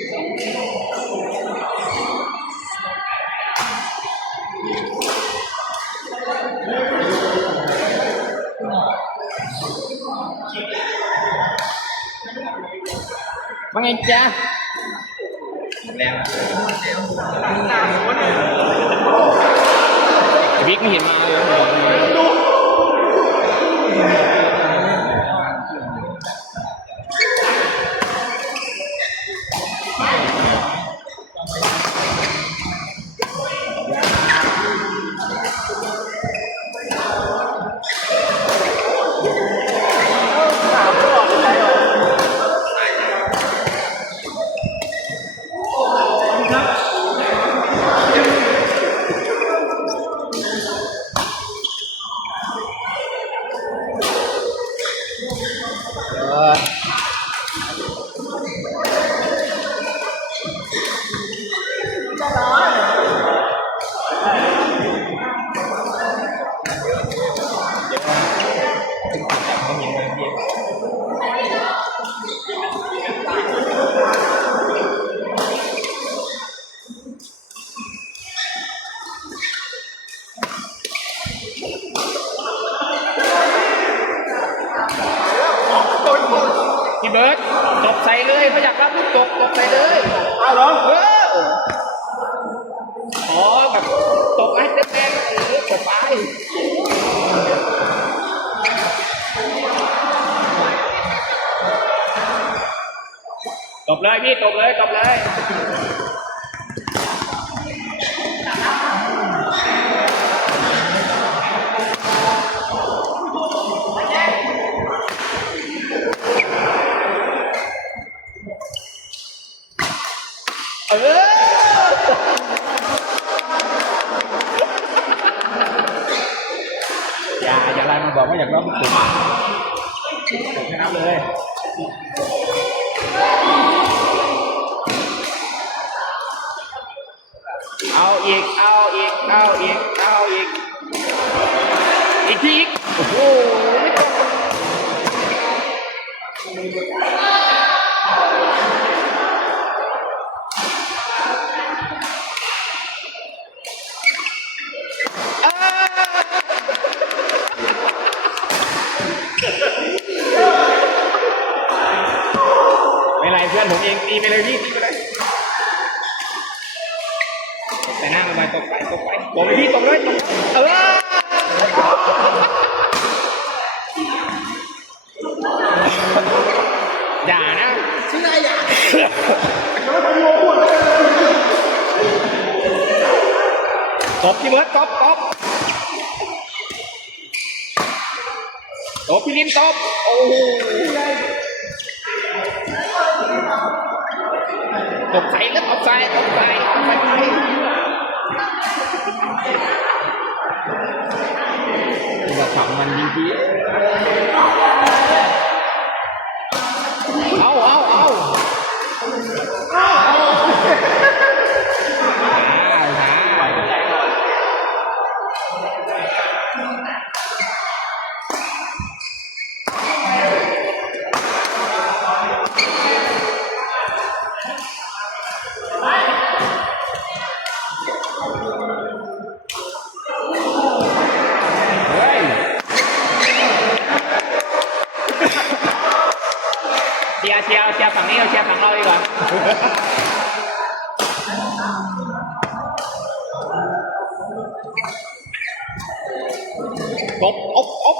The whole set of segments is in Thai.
ว่าไงจ๊ะบิ๊ เเบิร์ดตบใส่เลยเขาอยากรับลูกตกตบใส่เลยเอาเหรอเอออ๋อแบบตกให้เต็มแรงเออตกไปตบเลยพี่ตบเลยตบเลย อกว่าอยากร้องมันตุ่มตุ่มให้นับเลยเอาอีก เอาอีก เอาอีก เอาอีก อีกทีอีกโอ้โห เป็นไรเพื่อนผมเองตีไปเลยพี่ตีไปเลยตกแต่หน้ามันไปตกไปตกไปตกไปพี่ตกเลยเอออย่านะชื่ออะไรอะตบพี่เบิร์ดตบตบตบพี่ลิมตบโอ้ ตกใส่แล้วตกใส่ตกใส่ตกใส่จะขับมันจริงๆเอาเอาเอาอ่าอ่า อบอบอบ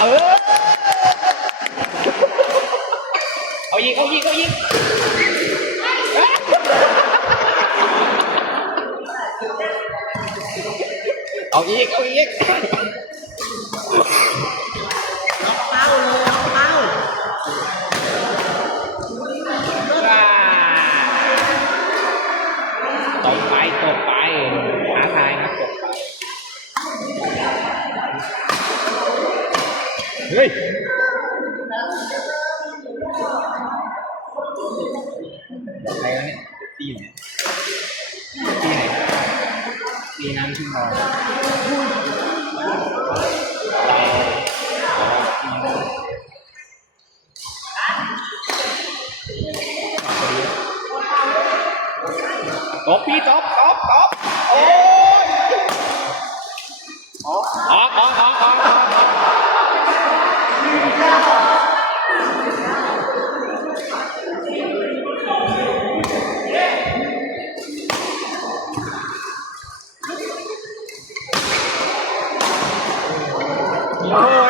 เออ เอายิงเอายิงเอายิง เอาอีก เอาอีกเป้าเลยเอาเป้าว้าตบไปตบไปหาทายครับตบไปเฮ้ยใครแล้วเนี่ยตีไหนตี นั้นขึ้นมาตบพี่ตบตบตบโอ้ยออกออกออกออก อ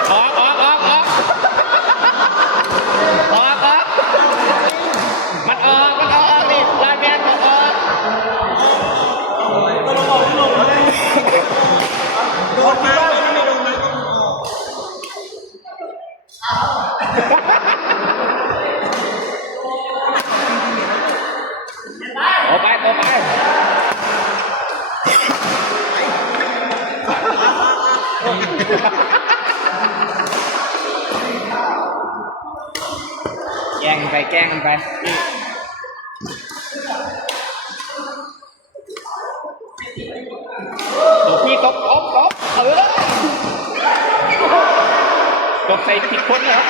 ตัวพี่ตบตบตบเออตบใส่ผิดคนเหรอ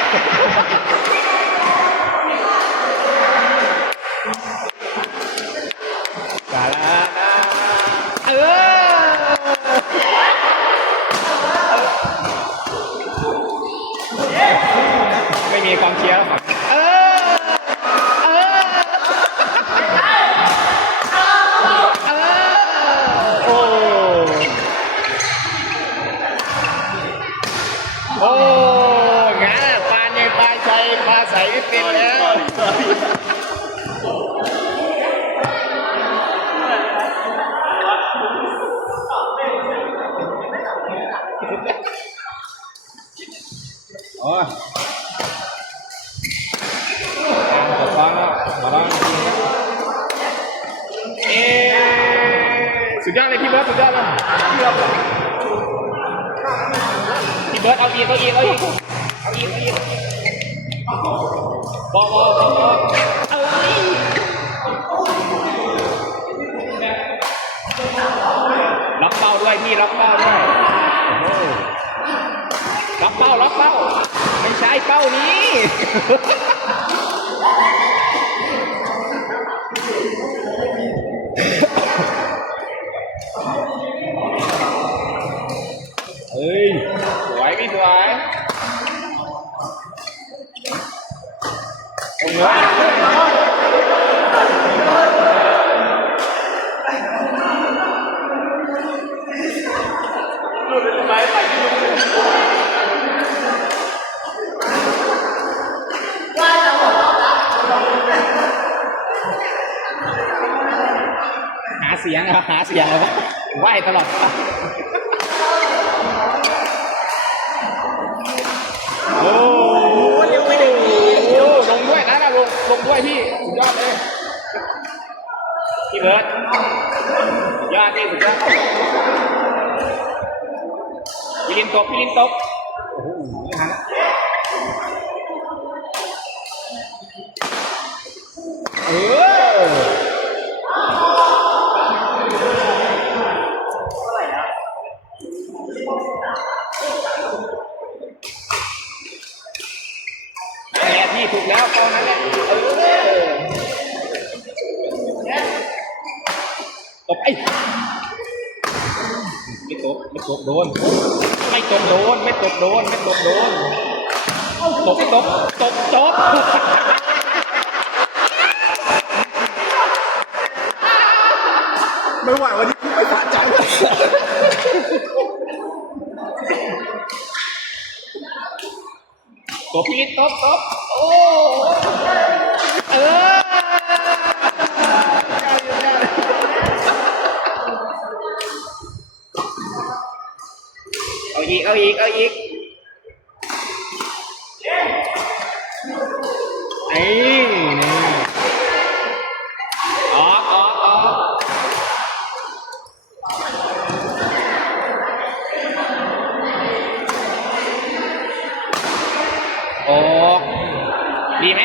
กาลาเออ ไม่มีความเชียร์แล้วครับ ดยอดเลยพี่เบิร์ดสุดยอดเลยพี่เบิร์ดเอาอีกเอาอีกเอาอีกเอาอีกเอาอีกบอกบอกบอกบออ้ยรับเป้าด้วยพี่รับเป้าด้วยโอ้โหรับเป้ารับเป้าไม่ใช่เป้านี้ หาเสียงเหรอไหวตลอดโอ้ยไม่ได้ลงด้วยนะนะลงลงด้วยพี่สุดยอดเลยพี่เบิร์ดยอดพี่สุดยอดพี่ลินตบพี่ลินตบโอ้โหไม่ทันเออ ตบไม่ตบโดน ไม่ตบโดน ไม่ตบโดน ไม่ตบโดนตบตบตบจบไม่ไหววันนี้ไม่สะใจเลยตบพี่ตบตบโอ้ เออีก เอาอีก เอาอีกไอ้ยออก ดีไหม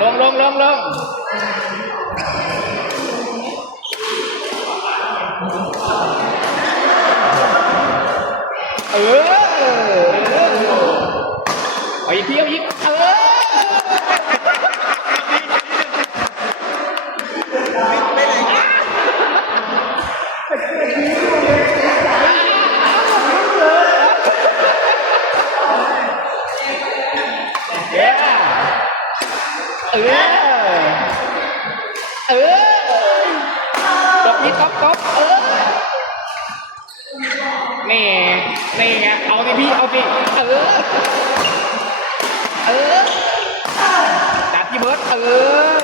ลงลงลงลง นี่เออเออจัดพี่เบิร์ดเออ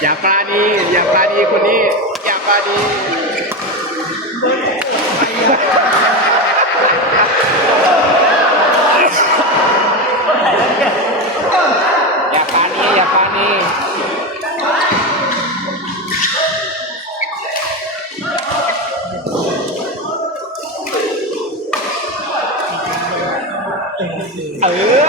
อย่าปลาดีอย่าปลาดีคนนี้ อย่าปลาดีอย่าปลาดีอย่าปลาดีเออ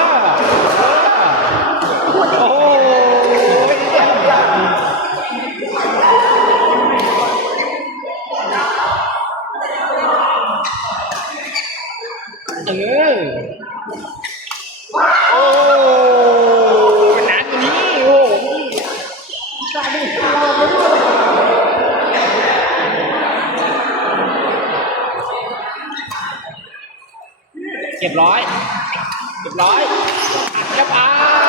เรียบร้อยจับอา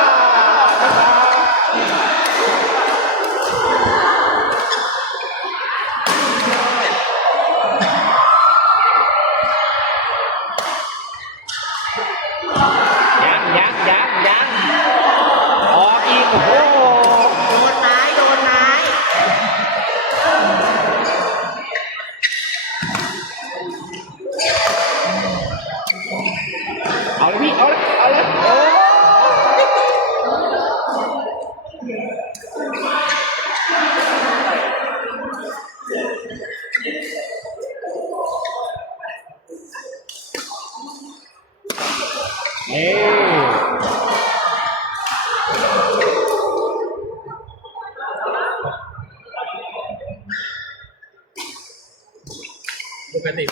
ปกติ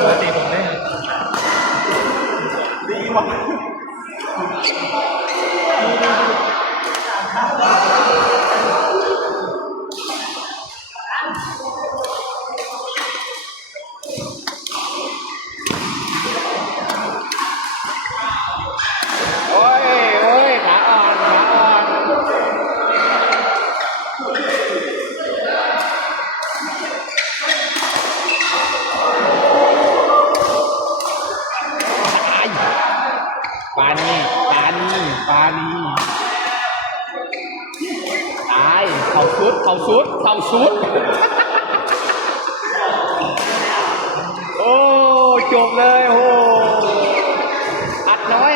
ปกติผมได้ดีว่ะ เข่าสุดเข่าสุด โอ้ จบเลยโอ้อัดน้อย